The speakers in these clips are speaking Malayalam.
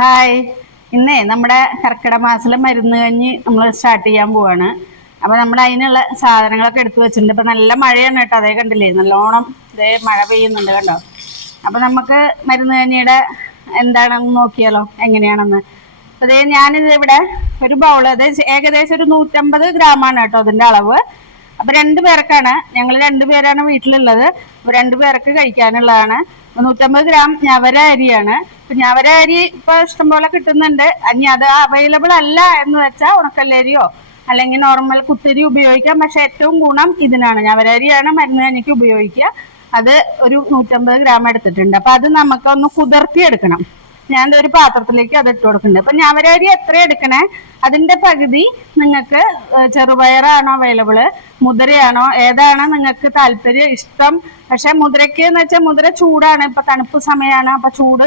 ഹായ്. ഇന്നേ നമ്മുടെ കർക്കിടക മാസത്തിലെ മരുന്ന് കഞ്ഞി നമ്മൾ സ്റ്റാർട്ട് ചെയ്യാൻ പോവാണ്. അപ്പൊ നമ്മൾ അതിനുള്ള സാധനങ്ങളൊക്കെ എടുത്തു വെച്ചിട്ടുണ്ട്. ഇപ്പൊ നല്ല മഴയാണ് കേട്ടോ. അതേ കണ്ടില്ലേ? നല്ലോണം ഇതേ മഴ പെയ്യുന്നുണ്ട് കണ്ടോ? അപ്പൊ നമുക്ക് മരുന്ന് കഞ്ഞിയുടെ എന്താണെന്ന് നോക്കിയാലോ? എങ്ങനെയാണെന്ന്. അപ്പോൾ ഞാനിത് ഇവിടെ ഒരു ബൗൾ അതായത് ഏകദേശം ഒരു നൂറ്റമ്പത് ഗ്രാമാണ് കേട്ടോ അതിന്റെ അളവ്. അപ്പൊ രണ്ടു പേർക്കാണ്. ഞങ്ങൾ രണ്ടുപേരാണ് വീട്ടിലുള്ളത്. അപ്പൊ രണ്ടു പേർക്ക് കഴിക്കാനുള്ളതാണ്. നൂറ്റമ്പത് ഗ്രാം ഞവര അരിയാണ്. ഇപ്പൊ ഞവര അരി ഇപ്പൊ ഇഷ്ടംപോലെ കിട്ടുന്നുണ്ട്. ഇനി അത് അവൈലബിൾ അല്ല എന്ന് വെച്ചാൽ ഉണക്കല്ലരിയോ അല്ലെങ്കിൽ നോർമൽ കുത്തരി ഉപയോഗിക്കാം. പക്ഷെ ഏറ്റവും ഗുണം ഇതിനാണ്. ഞവര അരിയാണ് മരുന്ന് ഉപയോഗിക്കുക. അത് ഒരു നൂറ്റമ്പത് ഗ്രാം എടുത്തിട്ടുണ്ട്. അപ്പൊ അത് നമുക്കൊന്ന് കുതിർത്തി എടുക്കണം ഞാൻ ഒരു പാത്രത്തിലേക്ക് അത് ഇട്ട് കൊടുക്കുന്നുണ്ട്. അപ്പൊ ഞവരരി എത്ര എടുക്കണേ? അതിന്റെ പകുതി നിങ്ങൾക്ക് ചെറുപയറാണോ അവൈലബിൾ മുദ്രയാണോ ഏതാണ് നിങ്ങൾക്ക് താല്പര്യം ഇഷ്ടം? പക്ഷെ മുതിരയ്ക്ക് എന്ന് വെച്ചാൽ മുതിര ചൂടാണ്. ഇപ്പൊ തണുപ്പ് സമയമാണ് അപ്പൊ ചൂട്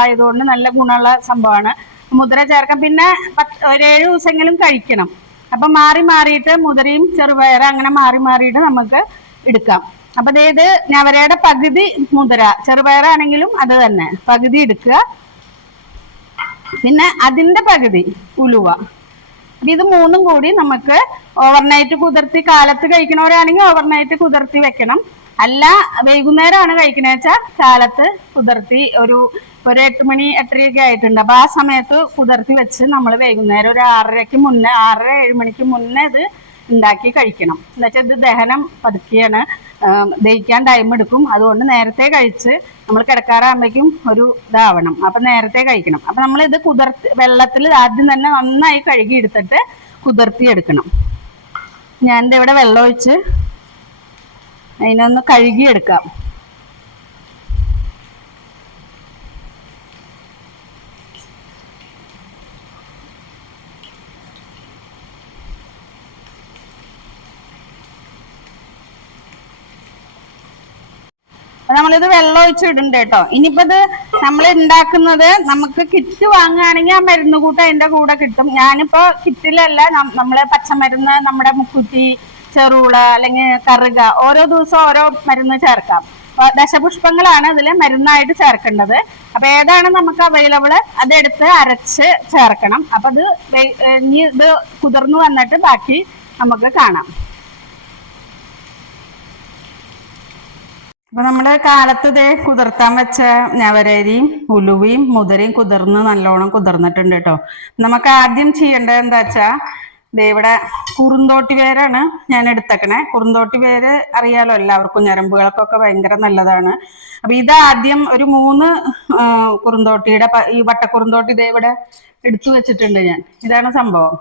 ആയതുകൊണ്ട് നല്ല ഗുണമുള്ള സംഭവമാണ്. മുദ്ര ചേർക്കാം പിന്നെ പത്ത് ഒരു ഏഴ് ദിവസമെങ്കിലും കഴിക്കണം. അപ്പൊ മാറി മാറിയിട്ട് മുതിരയും ചെറുപയറും അങ്ങനെ മാറി മാറിയിട്ട് നമുക്ക് എടുക്കാം. അപ്പൊ അതായത് ഞവരയുടെ പകുതി മുതിര. ചെറുപയറാണെങ്കിലും അത് തന്നെ. പകുതി എടുക്കുക. പിന്നെ അതിന്റെ പകുതി ഉലുവ. ഇത് മൂന്നും കൂടി നമുക്ക് ഓവർനൈറ്റ് കുതിർത്തി കാലത്ത് കഴിക്കണവരാണെങ്കിൽ ഓവർനൈറ്റ് കുതിർത്തി വെക്കണം. അല്ല വൈകുന്നേരമാണ് കഴിക്കണേ വെച്ചാൽ കാലത്ത് കുതിർത്തി ഒരു ഒരു എട്ട് മണി എട്ടരയൊക്കെ ആയിട്ടുണ്ട്. അപ്പൊ ആ സമയത്ത് കുതിർത്തി വെച്ച് നമ്മൾ വൈകുന്നേരം ഒരു ആറരയ്ക്ക് മുന്നേ ആറര ഏഴ് മണിക്ക് മുന്നേ ഇത് ഉണ്ടാക്കി കഴിക്കണം. എന്താ വെച്ചാൽ ഇത് ദഹനം പതുക്കിയാണ് ദഹിക്കാൻ ടൈം എടുക്കും. അതുകൊണ്ട് നേരത്തെ കഴിച്ച് നമ്മൾ കിടക്കാറാകുമ്പോഴേക്കും ഒരു ഇതാവണം. അപ്പൊ നേരത്തെ കഴിക്കണം. അപ്പൊ നമ്മൾ ഇത് കുതിർത്തി വെള്ളത്തിൽ ആദ്യം തന്നെ നന്നായി കഴുകി എടുത്തിട്ട് കുതിർത്തി എടുക്കണം. ദേ ഇവിടെ വെള്ളം ഒഴിച്ച് അതിനൊന്ന് കഴുകി നമ്മളിത് വെള്ളം ഒഴിച്ച് ഇടണ്ട കേട്ടോ ഇനിയിപ്പോ ഇത് നമ്മൾ ഉണ്ടാക്കുന്നത് നമുക്ക് കിറ്റ് വാങ്ങുകയാണെങ്കിൽ ആ മരുന്ന് കൂട്ട് അതിന്റെ കൂടെ കിട്ടും. ഞാനിപ്പോ കിറ്റിലല്ല നമ്മളെ പച്ചമരുന്ന് നമ്മുടെ മുക്കുറ്റി ചെറുള അല്ലെങ്കിൽ കറുക ഓരോ ദിവസം ഓരോ മരുന്ന് ചേർക്കാം. ദശപുഷ്പങ്ങളാണ് ഇതിൽ മരുന്നായിട്ട് ചേർക്കേണ്ടത്. അപ്പൊ ഏതാണ് നമുക്ക് അവൈലബിൾ അതെടുത്ത് അരച്ച് ചേർക്കണം. അപ്പൊ അത് ഇനി ഇത് കുതിർന്നു വന്നിട്ട് ബാക്കി നമുക്ക് കാണാം. അപ്പൊ നമ്മുടെ കാലത്ത് ഇതേ കുതിർത്താൻ വെച്ച ഞവരരിയും ഉലുവയും മുതിരയും കുതിർന്ന് നല്ലോണം കുതിർന്നിട്ടുണ്ട് കേട്ടോ. നമുക്ക് ആദ്യം ചെയ്യേണ്ടത് എന്താ വെച്ചാ ഇവിടെ കുറുന്തോട്ടി വേരാണ് ഞാൻ എടുത്തേക്കണേ. കുറുന്തോട്ടി വേര് അറിയാലോ എല്ലാവർക്കും ഞരമ്പുകൾക്കൊക്കെ ഭയങ്കര നല്ലതാണ്. അപ്പൊ ഇത് ആദ്യം ഒരു മൂന്ന് കുറുന്തോട്ടിയുടെ ഈ വട്ടക്കുറുന്തോട്ടി ഇതേ ഇവിടെ എടുത്തു വെച്ചിട്ടുണ്ട് ഞാൻ. ഇതാണ് സംഭവം.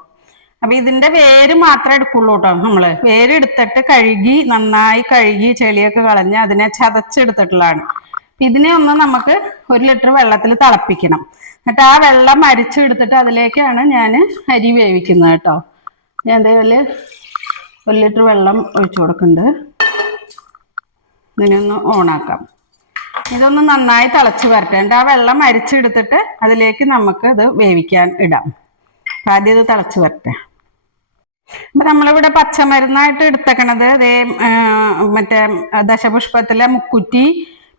അപ്പൊ ഇതിന്റെ വേര് മാത്രമേ എടുക്കുള്ളൂ കേട്ടോ നമ്മൾ. വേര് എടുത്തിട്ട് കഴുകി നന്നായി കഴുകി ചെളിയൊക്കെ കളഞ്ഞ് അതിനെ ചതച്ചെടുത്തിട്ടുള്ളതാണ്. ഇതിനെ ഒന്ന് നമുക്ക് ഒരു ലിറ്റർ വെള്ളത്തിൽ തിളപ്പിക്കണം. എന്നിട്ട് ആ വെള്ളം അരിച്ചെടുത്തിട്ട് അതിലേക്കാണ് ഞാൻ അരി വേവിക്കുന്നത് കേട്ടോ. ഞാൻ അതേപോലെ ഒരു ലിറ്റർ വെള്ളം ഒഴിച്ചു കൊടുക്കുന്നുണ്ട്. ഇതിനൊന്ന് ഓണാക്കാം. ഇതൊന്ന് നന്നായി തിളച്ച് വരട്ടെ. എന്നിട്ട് ആ വെള്ളം അരിച്ചെടുത്തിട്ട് അതിലേക്ക് നമുക്ക് ഇത് വേവിക്കാൻ ഇടാം. ആദ്യം ഇത് തിളച്ച് വരട്ടെ. അപ്പൊ നമ്മളിവിടെ പച്ചമരുന്നായിട്ട് എടുത്തേക്കണത്. അതേ മറ്റേ ദശപുഷ്പത്തിലെ മുക്കുറ്റി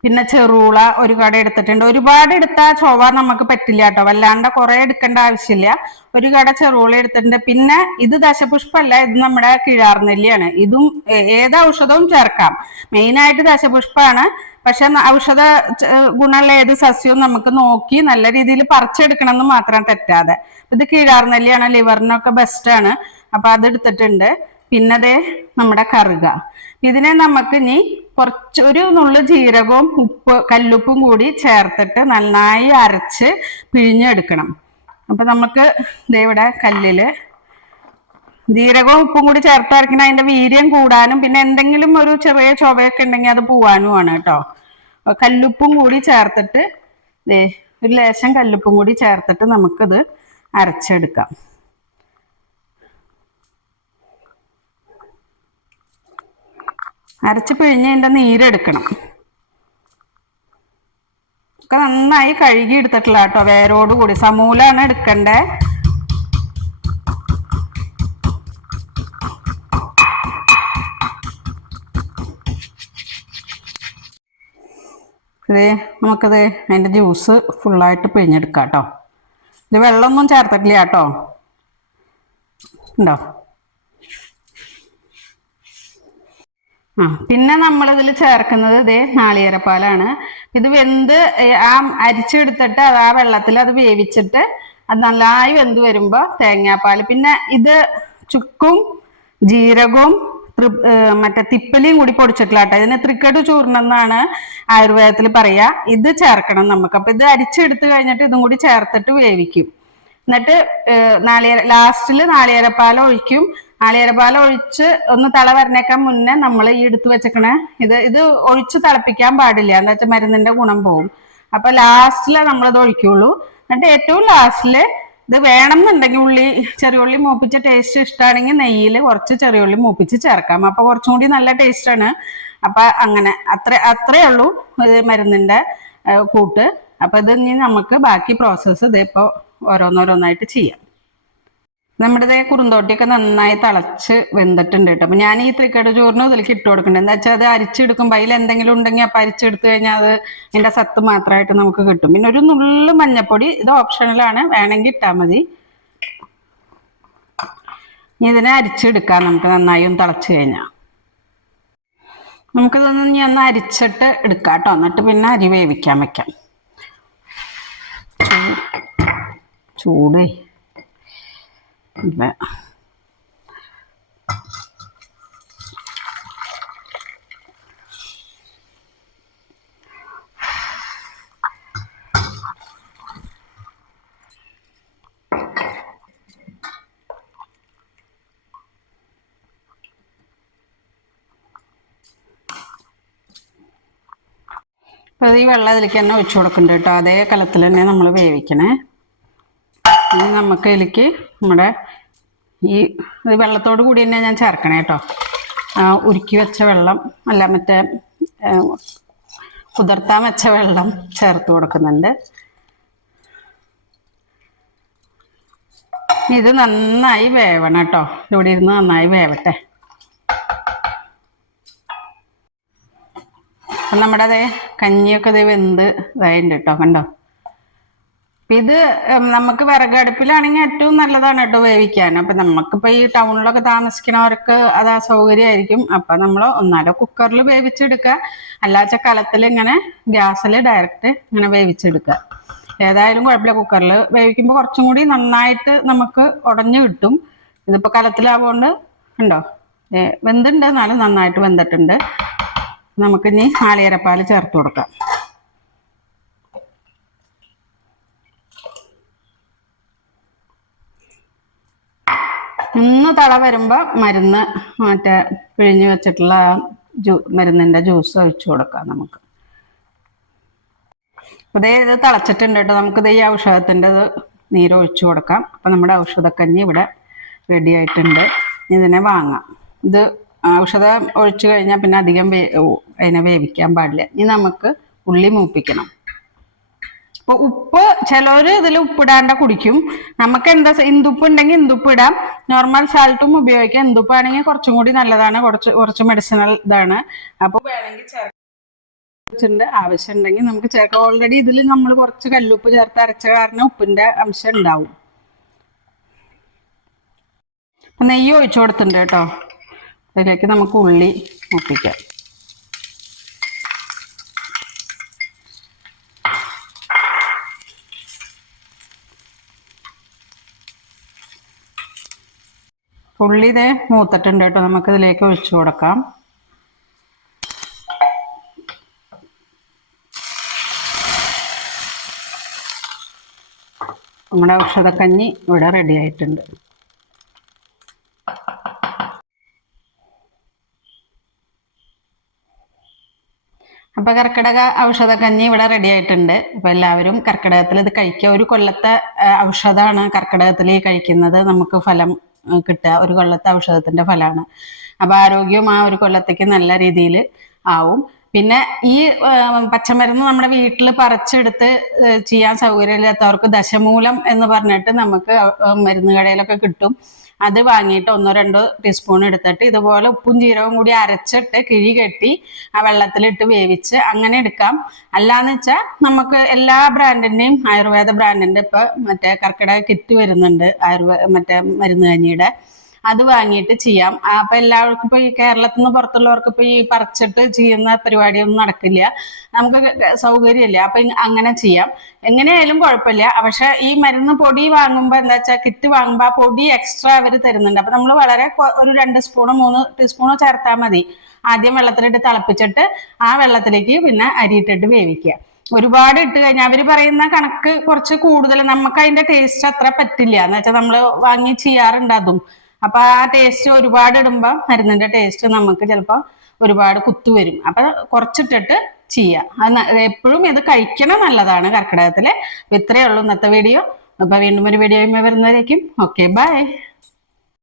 പിന്നെ ചെറുള ഒരു കട എടുത്തിട്ടുണ്ട്. ഒരുപാട് എടുത്താൽ ചൊവ്വ നമുക്ക് പറ്റില്ല കേട്ടോ. വല്ലാണ്ട് കുറെ എടുക്കേണ്ട ആവശ്യമില്ല. ഒരു കട ചെറുള എടുത്തിട്ടുണ്ട്. പിന്നെ ഇത് ദശപുഷ്പമല്ല ഇത് നമ്മുടെ കിഴാർനെല്ലിയാണ്. ഇതും ഏത് ഔഷധവും ചേർക്കാം. മെയിനായിട്ട് ദശപുഷ്പമാണ്. പക്ഷെ ഔഷധ ഗുണമുള്ള ഏത് സസ്യവും നമുക്ക് നോക്കി നല്ല രീതിയിൽ പറിച്ചെടുക്കണം എന്ന് മാത്രം തെറ്റാതെ. ഇത് കിഴാർനെല്ലിയാണ് ലിവറിനൊക്കെ ബെസ്റ്റ് ആണ്. അപ്പൊ അതെടുത്തിട്ടുണ്ട്. പിന്നെ നമ്മുടെ കറുക. ഇതിനെ നമുക്ക് ഇനി കുറച്ച് ഒരു നുള്ളു ജീരകവും ഉപ്പ് കല്ലുപ്പും കൂടി ചേർത്തിട്ട് നന്നായി അരച്ച് പിഴിഞ്ഞെടുക്കണം. അപ്പൊ നമുക്ക് ഇവിടെ കല്ലിൽ ജീരകവും ഉപ്പും കൂടി ചേർത്ത് അരക്കണം. അതിന്റെ വീര്യം കൂടാനും പിന്നെ എന്തെങ്കിലും ഒരു ചെറിയ ചൊവയൊക്കെ ഉണ്ടെങ്കിൽ അത് പോവാനുമാണ് കേട്ടോ. കല്ലുപ്പും കൂടി ചേർത്തിട്ട് ഒരു ലേശം കല്ലുപ്പും കൂടി ചേർത്തിട്ട് നമുക്കത് അരച്ചെടുക്കാം. അരച്ച് പിഴിഞ്ഞ് അതിന്റെ നീരെടുക്കണം. ഒക്കെ നന്നായി കഴുകി എടുത്തിട്ടില്ല കേട്ടോ വേരോട് കൂടി. സമൂലാണ് എടുക്കണ്ടേ? ഇത് നമുക്കത് അതിന്റെ ജ്യൂസ് ഫുള്ളായിട്ട് പിഴിഞ്ഞെടുക്കാം കേട്ടോ. ഇത് വെള്ളമൊന്നും ചേർത്തിട്ടില്ല കേട്ടോ. ഉണ്ടോ? പിന്നെ നമ്മളതിൽ ചേർക്കുന്നത് ഇതേ നാളികേരപ്പാലാണ്. ഇത് വെന്ത് ആ അരിച്ചെടുത്തിട്ട് അത് ആ വെള്ളത്തിൽ അത് വേവിച്ചിട്ട് അത് നന്നായി വെന്ത് വരുമ്പോൾ തേങ്ങാപ്പാൽ. പിന്നെ ഇത് ചുക്കും ജീരകവും മറ്റേ തിപ്പലിയും കൂടി പൊടിച്ചിട്ടില്ല കേട്ടോ. ഇതിന് ത്രിക്കട് ചൂർണം എന്നാണ് ആയുർവേദത്തിൽ പറയാ ഇത് ചേർക്കണം നമുക്ക്. അപ്പൊ ഇത് അരിച്ചെടുത്ത് കഴിഞ്ഞിട്ട് ഇതും കൂടി ചേർത്തിട്ട് വേവിക്കും. എന്നിട്ട് നാളികേര ലാസ്റ്റിൽ നാളികേരപ്പാൽ ഒഴിക്കും. നാളികേരപ്പാൽ ഒഴിച്ച് ഒന്ന് തള വരണേക്കാൻ മുന്നേ നമ്മൾ ഈ എടുത്തു വെച്ചേക്കണ. ഇത് ഇത് ഒഴിച്ച് തിളപ്പിക്കാൻ പാടില്ല. എന്താ വെച്ചാൽ മരുന്നിന്റെ ഗുണം പോകും അപ്പൊ ലാസ്റ്റിലെ നമ്മളിത് ഒഴിക്കുള്ളൂ. എന്നിട്ട് ഏറ്റവും ലാസ്റ്റിൽ ഇത് വേണം എന്നുണ്ടെങ്കിൽ ഉള്ളി ചെറിയ ഉള്ളി മൂപ്പിച്ച ടേസ്റ്റ് ഇഷ്ടമാണെങ്കിൽ നെയ്യിൽ കുറച്ച് ചെറിയ ഉള്ളി മൂപ്പിച്ച് ചേർക്കാം. അപ്പൊ കുറച്ചും കൂടി നല്ല ടേസ്റ്റാണ് അപ്പൊ അങ്ങനെ അത്ര അത്രേ ഉള്ളൂ ഇത് മരുന്നിന്റെ കൂട്ട്. അപ്പൊ ഇത് ഇനി നമുക്ക് ബാക്കി പ്രോസസ്സ് ഇതിപ്പോ ഓരോന്നോരോന്നായിട്ട് ചെയ്യാം. നമ്മുടെ കുറുന്തോട്ടിയൊക്കെ നന്നായി തിളച്ച് വെന്തിട്ടുണ്ട് കേട്ടോ. അപ്പൊ ഞാൻ ഈ ത്രിക്കട് ചോറിന് ഇതിലേക്ക് ഇട്ട് കൊടുക്കുന്നുണ്ട് എന്താ വെച്ചാൽ അത് അരിച്ചെടുക്കുമ്പോൾ അതിൽ എന്തെങ്കിലും ഉണ്ടെങ്കിൽ അപ്പൊ അരിച്ചെടുത്ത് കഴിഞ്ഞാൽ അത് അതിന്റെ സത്ത് മാത്രമായിട്ട് നമുക്ക് കിട്ടും. പിന്നെ ഒരു നുള്ളു മഞ്ഞപ്പൊടി ഇത് ഓപ്ഷണലാണ്. വേണമെങ്കിൽ ഇട്ടാൽ മതി. ഇനി ഇതിനെ അരിച്ചെടുക്കാം നമുക്ക് നന്നായി ഒന്ന് തിളച്ച് കഴിഞ്ഞാൽ നമുക്കിതൊന്ന് ഇനി ഒന്ന് അരിച്ചിട്ട് എടുക്കാം കേട്ടോ. എന്നിട്ട് പിന്നെ അരി വേവിക്കാൻ വെക്കാം. ചൂടേ. ഇല്ല അപ്പോൾ ഈ വെള്ളം ഇതിലേക്ക് തന്നെ ഒഴിച്ചു കൊടുക്കുന്നുണ്ട് കേട്ടോ. അതേ കലത്തിൽ തന്നെ നമ്മൾ വേവിക്കണേ. ഇനി നമുക്ക് ഇതിലേക്ക് നമ്മുടെ ഈ വെള്ളത്തോട് കൂടി തന്നെ ഞാൻ ചേർക്കണേ കേട്ടോ. ഉരുക്കി വെച്ച വെള്ളം അല്ല മറ്റേ കുതിർത്താൻ വെച്ച വെള്ളം ചേർത്ത് കൊടുക്കുന്നുണ്ട്. ഇത് നന്നായി വേവണം കേട്ടോ. ഇവിടെ ഇരുന്ന് നന്നായി വേവട്ടെ. അപ്പം നമ്മുടെ അതേ കഞ്ഞിയൊക്കെ ഇത് വെന്ത് ഇതായിട്ടുണ്ട് കേട്ടോ കണ്ടോ? ഇത് നമുക്ക് വിറകടുപ്പിലാണെങ്കിൽ ഏറ്റവും നല്ലതാണ് കേട്ടോ വേവിക്കാൻ. അപ്പൊ നമുക്കിപ്പോ ഈ ടൗണിലൊക്കെ താമസിക്കുന്നവർക്ക് അത് അസൗകര്യമായിരിക്കും. അപ്പൊ നമ്മൾ ഒന്നാലോ കുക്കറിൽ വേവിച്ചെടുക്കുക. അല്ലാച്ച കലത്തിൽ ഇങ്ങനെ ഗ്യാസിൽ ഡയറക്റ്റ് ഇങ്ങനെ വേവിച്ചെടുക്കുക. ഏതായാലും കുഴപ്പമില്ല. കുക്കറിൽ വേവിക്കുമ്പോൾ കുറച്ചും കൂടി നന്നായിട്ട് നമുക്ക് ഉടഞ്ഞു കിട്ടും. ഇതിപ്പോ കലത്തിലാവുകൊണ്ട് ഉണ്ടോ വെന്തുണ്ട് എന്നാലും നന്നായിട്ട് വെന്തിട്ടുണ്ട്. നമുക്കിനി നാളികേരപ്പാൽ ചേർത്ത് കൊടുക്കാം. ഒന്ന് തള വരുമ്പോ മരുന്ന് മറ്റേ പിഴിഞ്ഞു വെച്ചിട്ടുള്ള ജ്യൂ മരുന്നിന്റെ ജ്യൂസ് ഒഴിച്ചു കൊടുക്കാം നമുക്ക്. അതേ ഇത് തിളച്ചിട്ടുണ്ട് കേട്ടോ. നമുക്കിത് ഈ ഔഷധത്തിന്റെ നീര് ഒഴിച്ചു കൊടുക്കാം. അപ്പൊ നമ്മുടെ ഔഷധക്കഞ്ഞി ഇവിടെ റെഡി ആയിട്ടുണ്ട്. ഇതിനെ വാങ്ങാം. ഇത് ഔഷധം ഒഴിച്ചു കഴിഞ്ഞാൽ പിന്നെ അധികം അതിനെ വേവിക്കാൻ പാടില്ല. ഇനി നമുക്ക് ഉള്ളി മൂപ്പിക്കണം. അപ്പൊ ഉപ്പ് ചിലവര് ഇതിൽ ഉപ്പിടാണ്ട കുടിക്കും. നമുക്ക് എന്താ ഇന്ദുപ്പ് ഉണ്ടെങ്കിൽ ഇന്ദുപ്പ് ഇടാം നോർമൽ സാൾട്ടും ഉപയോഗിക്കാം. ഇന്ദുപ്പാണെങ്കിൽ കുറച്ചും കൂടി നല്ലതാണ്. കുറച്ച് കുറച്ച് മെഡിസിനൽ ഇതാണ്. അപ്പൊ വേണമെങ്കിൽ ചേർച്ചിട്ടുണ്ട് ആവശ്യം ഉണ്ടെങ്കിൽ നമുക്ക് ചേർക്കാം. ഓൾറെഡി ഇതിൽ നമ്മൾ കുറച്ച് കല്ലുപ്പ് ചേർത്ത് അരച്ച കാരണം ഉപ്പിന്റെ അംശം ഉണ്ടാവും നെയ്യ് ഒഴിച്ചു കൊടുത്തിട്ടുണ്ട് കേട്ടോ. അതിലേക്ക് നമുക്ക് ഉള്ളി മുപ്പിക്കാം ഉള്ളി ഇതേ മൂത്തിട്ടുണ്ട് കേട്ടോ. നമുക്ക് ഇതിലേക്ക് ഒഴിച്ചു കൊടുക്കാം. നമ്മുടെ ഔഷധക്കഞ്ഞി ഇവിടെ റെഡി ആയിട്ടുണ്ട്. അപ്പൊ കർക്കിടക ഔഷധക്കഞ്ഞി ഇവിടെ റെഡി ആയിട്ടുണ്ട്. അപ്പൊ എല്ലാവരും കർക്കിടകത്തിൽ ഇത് കഴിക്കുക. ഒരു കൊല്ലത്തെ ഔഷധമാണ് കർക്കിടകത്തിൽ കഴിക്കുന്നത്. നമുക്ക് ഫലം കിട്ടുക. ഒരു കൊല്ലത്തെ ഔഷധത്തിന്റെ ഫലമാണ്. അപ്പൊ ആരോഗ്യവും ആ ഒരു കൊല്ലത്തേക്ക് നല്ല രീതിയിൽ ആവും. പിന്നെ ഈ പച്ചമരുന്ന് നമ്മുടെ വീട്ടിൽ പറിച്ചെടുത്ത് ചെയ്യാൻ സൗകര്യമില്ലാത്തവർക്ക് ദശമൂലം എന്ന് പറഞ്ഞിട്ട് നമുക്ക് മരുന്ന് കടയിലൊക്കെ കിട്ടും. അത് വാങ്ങിയിട്ട് ഒന്നോ രണ്ടോ ടീസ്പൂൺ എടുത്തിട്ട് ഇതുപോലെ ഉപ്പും ജീരകവും കൂടി അരച്ചിട്ട് കിഴി കെട്ടി ആ വെള്ളത്തിലിട്ട് വേവിച്ച് അങ്ങനെ എടുക്കാം. അല്ലാന്ന് വെച്ചാൽ നമുക്ക് എല്ലാ ബ്രാൻഡിന്റെയും ആയുർവേദ ബ്രാൻഡിന്റെ ഇപ്പൊ മറ്റേ കർക്കിടക കിറ്റ് വരുന്നുണ്ട്. ആയുർവേദ മറ്റേ മരുന്ന് കഞ്ഞിയുടെ. അത് വാങ്ങിയിട്ട് ചെയ്യാം. അപ്പൊ എല്ലാവർക്കും ഇപ്പൊ ഈ കേരളത്തിൽ നിന്ന് പുറത്തുള്ളവർക്ക് ഇപ്പൊ ഈ പറിച്ചിട്ട് ചെയ്യുന്ന പരിപാടിയൊന്നും നടക്കില്ല. നമുക്ക് സൗകര്യമില്ല. അപ്പൊ അങ്ങനെ ചെയ്യാം. എങ്ങനെയായാലും കുഴപ്പമില്ല. പക്ഷെ ഈ മരുന്ന് പൊടി വാങ്ങുമ്പോൾ എന്താ വെച്ചാൽ കിറ്റ് വാങ്ങുമ്പോൾ ആ പൊടി എക്സ്ട്രാ അവർ തരുന്നുണ്ട്. അപ്പൊ നമ്മൾ വളരെ ഒരു രണ്ട് സ്പൂണോ മൂന്ന് ടീസ്പൂണോ ചേർത്താൽ മതി. ആദ്യം വെള്ളത്തിലിട്ട് തിളപ്പിച്ചിട്ട് ആ വെള്ളത്തിലേക്ക് പിന്നെ അരിയിട്ടിട്ട് വേവിക്കുക. ഒരുപാട് ഇട്ട് കഴിഞ്ഞാൽ അവർ പറയുന്ന കണക്ക് കുറച്ച് കൂടുതൽ നമുക്ക് അതിന്റെ ടേസ്റ്റ് അത്ര പറ്റില്ല. എന്ന് വെച്ചാൽ നമ്മൾ വാങ്ങി ചെയ്യാറുണ്ട് അതും. അപ്പൊ ആ ടേസ്റ്റ് ഒരുപാട് ഇടുമ്പോൾ മരുന്നിന്റെ ടേസ്റ്റ് നമുക്ക് ചിലപ്പോൾ ഒരുപാട് കുത്തു വരും. അപ്പൊ കുറച്ചിട്ടിട്ട് ചെയ്യാം. അത് എപ്പോഴും ഇത് കഴിക്കണം നല്ലതാണ് കർക്കിടകത്തിൽ. ഇത്രയേ ഉള്ളൂ ഇന്നത്തെ വീഡിയോ അപ്പൊ വീണ്ടും ഒരു വീഡിയോ വരുന്നവരേക്കും. Okay bye